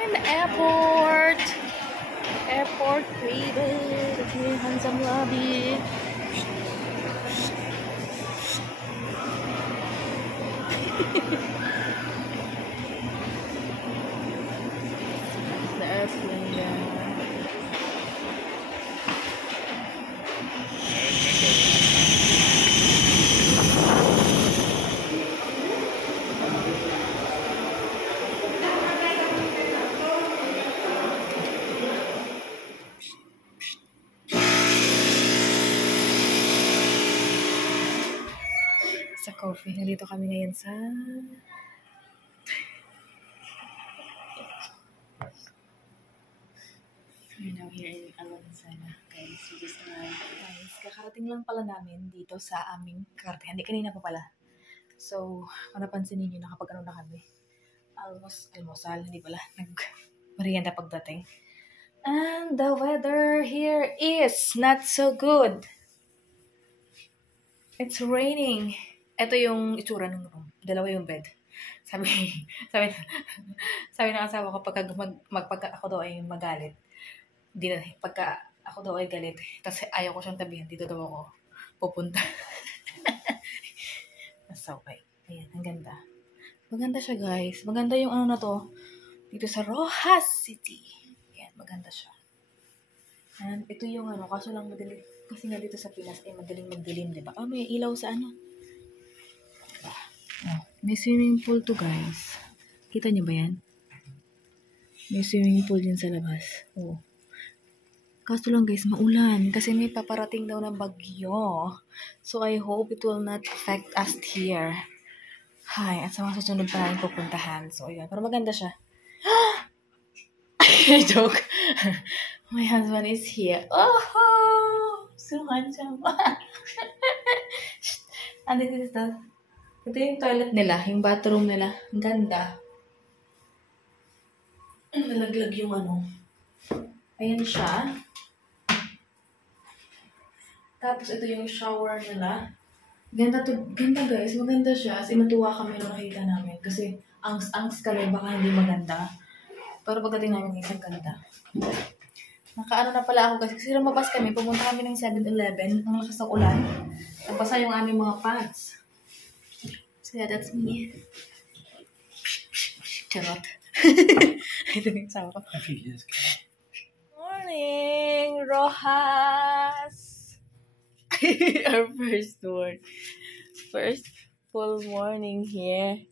In the airport. Airport table. Okay, handsome lobby. The airplane there. Sa coffee. Nandito kami ngayon sa... We're now here in Alansana. Guys, guys, kakarating lang pala namin dito sa aming karte. Hindi, kanina pa pala. So, kung napansin ninyo, nakapag-ano na kami. Almusal, hindi pala. Nag-merienda pagdating. And the weather here is not so good. It's raining. Ito yung itsura ng room. Dalawa yung bed. Sabi ng asawa ko pagka ako daw ay magalit. Hindi na, pagka ako daw ay galit. Tapos ayaw ko siyang tabihan. Dito daw ako pupunta. So, okay. Ayan, ang ganda. Maganda siya, guys. Maganda yung ano na to. Dito sa Rojas City. Ayan, maganda siya. And ito yung ano, kaso lang madaling. Kasi nga dito sa Pinas ay madaling magdilim, di ba? Oh, may ilaw sa ano. Oh, may swimming pool to, guys. Kita niyo ba yan? May swimming pool din sa labas. Oh. Kaso lang, guys, maulan. Kasi may paparating daw ng bagyo. So, I hope it will not affect us here. Hi, at sa mga susunod pa namin pupuntahan. So, yun. Pero maganda siya. Joke. My husband is here. Oh, so handsome. And this is the... Ito yung toilet nila, yung bathroom nila. Ang ganda. Nalaglag yung ano. Ayan siya. Tapos ito yung shower nila. Ganda guys, maganda siya. As in, natuwa kami nung nakita namin. Kasi angs kami, baka hindi maganda. Pero pagdating namin, isang ganda. Nakaano na pala ako kasi lumabas kami, pumunta kami ng 7-Eleven, ang lakas ng ulan. Nabasa yung aming mga pants. So yeah, that's me. Charot. Ito yung sawa ko. Morning, Rojas! Our first full morning here.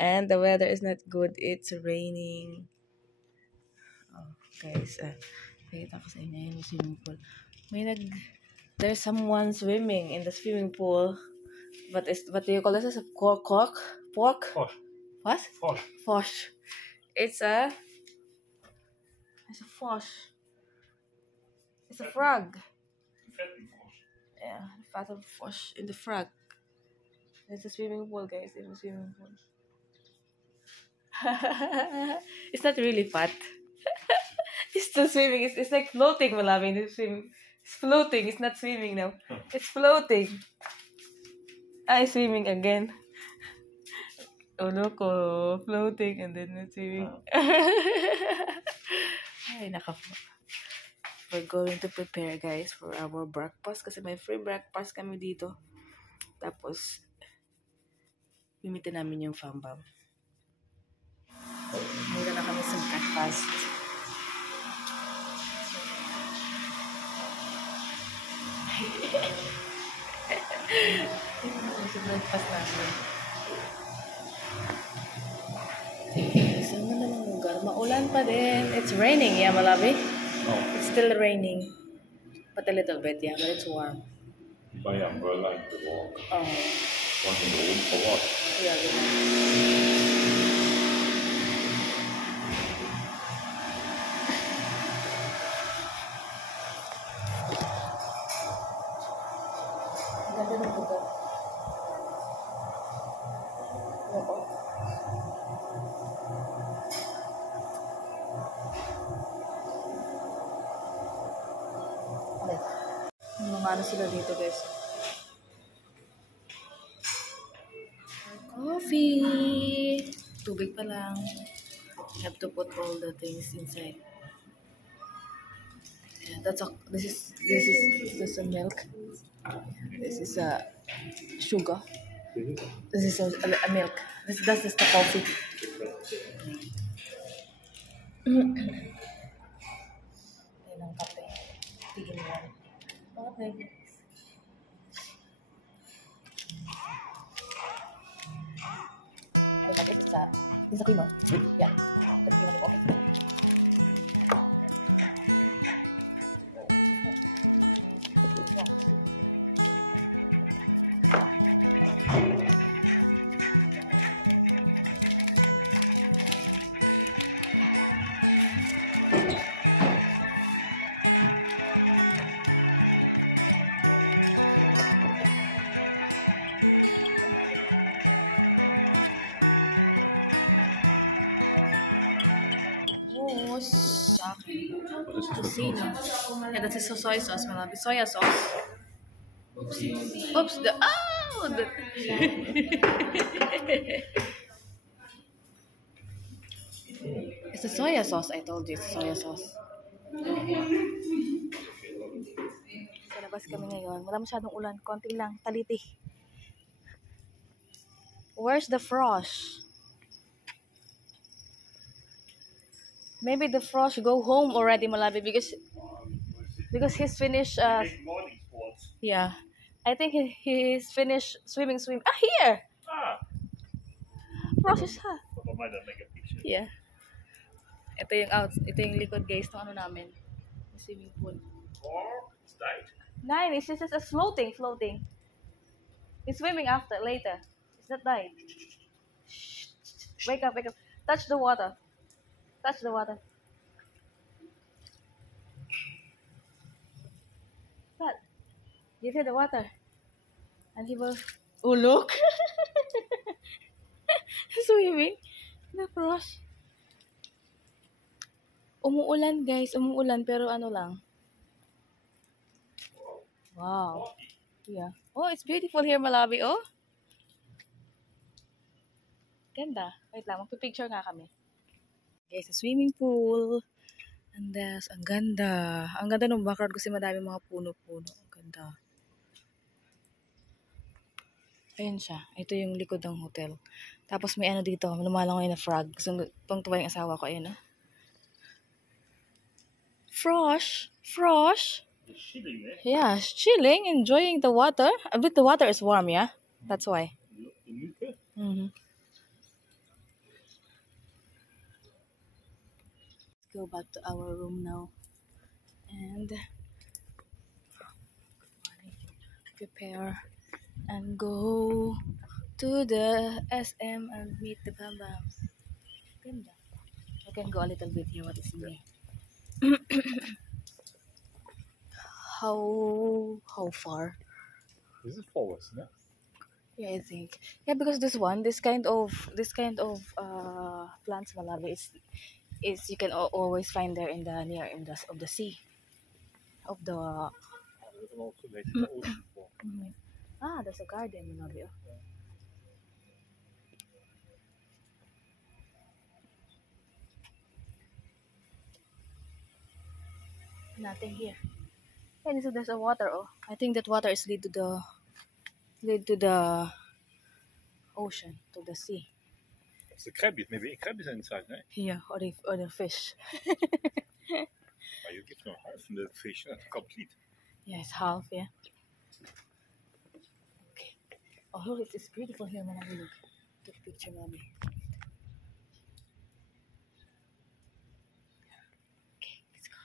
And the weather is not good. It's raining. Oh, guys, pakita ko sa inyo yung swimming pool. There's someone swimming in the swimming pool. What do you call this? A pork? What? Fosh. It's a fosh. It's a frog. Yeah, fat of fosh in the frog. It's a swimming pool, guys. It's a swimming pool. It's not really fat. It's still swimming. It's like floating, Malawi. It's swimming. It's floating. It's not swimming now. It's floating. It's swimming again. Oh, look. Oh, floating and then it's swimming. Ay, we're going to prepare, guys, for our breakfast. Kasi may free breakfast kami dito. Tapos, gamitin namin yung FAMBAM. Mura na kami sa breakfast. Sa breakfast namin. Saan na naman lugar? Maulan pa din. It's raining, yeah, Malawi? No. It's still raining. But a little bit, yeah, but it's warm. You buy umbrella and walk. Oh. Want in the room for what? Yeah, ganda ng lugar. Mga ano sila dito, guys. Coffee! Tubig pa lang. You have to put all the things inside. Yeah, this is a milk. This is a sugar. This is a milk. That's just the coffee. Yan ang kape. Tigil mo. Okay. This is a cream, no? Yeah. The cream of the coffee. Oh, tocino. Yeah, that is a soy sauce, my love. Soya sauce. Oops. It's a soya sauce. I told you, it's soya sauce. Sa labas kami ngayon. Wala masyadong ulan. Konti lang. Taliti. Where's the frosh? Maybe the frosh go home already, Malabi, because he's finished. Morning sports. Yeah, I think he's finished swimming. Ah, here. Frosh is ha. Yeah. Ito yung likod, guys, ng ano namin. Yung swimming pool. It's died. Nine, it's just a floating. He's swimming later. It's not died. Shh. Wake up. Touch the water. What? Give him the water. And he will... Oh, look! Swimming. The frosh. Umuulan, guys. Pero ano lang. Wow. Yeah. Oh, it's beautiful here, Malabi. Oh. Ganda. Wait lang. Magpipicture nga kami. Guys, sa swimming pool. And ang ganda. Ang ganda ng background kasi madami mga puno-puno. Ang ganda. Ayun siya. Ito yung likod ng hotel. Tapos may ano dito. Lumalangoy na frog. Gusto pang tuwa yung asawa ko. Ayun na. Frosh. It's chilling, eh? Yeah, chilling. Enjoying the water. A bit the water is warm, yeah? That's why. Mm-hmm. Go back to our room now and prepare and go to the SM and meet the Bambams. Ganda. I can go a little bit here. What is in there? How far? This is forwards, no? Yeah, I think. Yeah, because this kind of plants, Malawi, is you can always find there in the near of the sea, of the. Also make the ocean for. Ah, there's a garden, Malawi. Nothing here. And so there's a water. Oh, I think that water is lead to the ocean, to the sea. It's a crab. Maybe a crab is inside, no? Yeah, or the fish. You give no half and the fish not complete. Yeah, it's half. Yeah. Okay. Oh, look, it's beautiful here, man. Look, take a picture, mommy. Okay, let's go.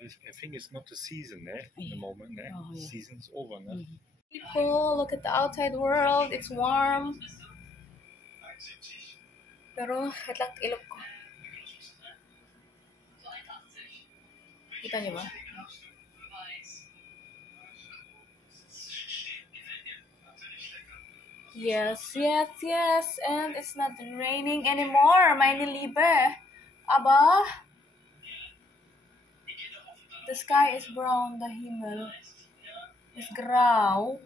I think it's not the season, eh? At the moment, eh? Oh, yeah. Season's over, no? People, look at the outside world. It's warm. Pero, hatlak ilok ko. Kita niyo ba? Yes. And it's not raining anymore, meine Liebe. Aber, the sky is brown, the Himmel is grau.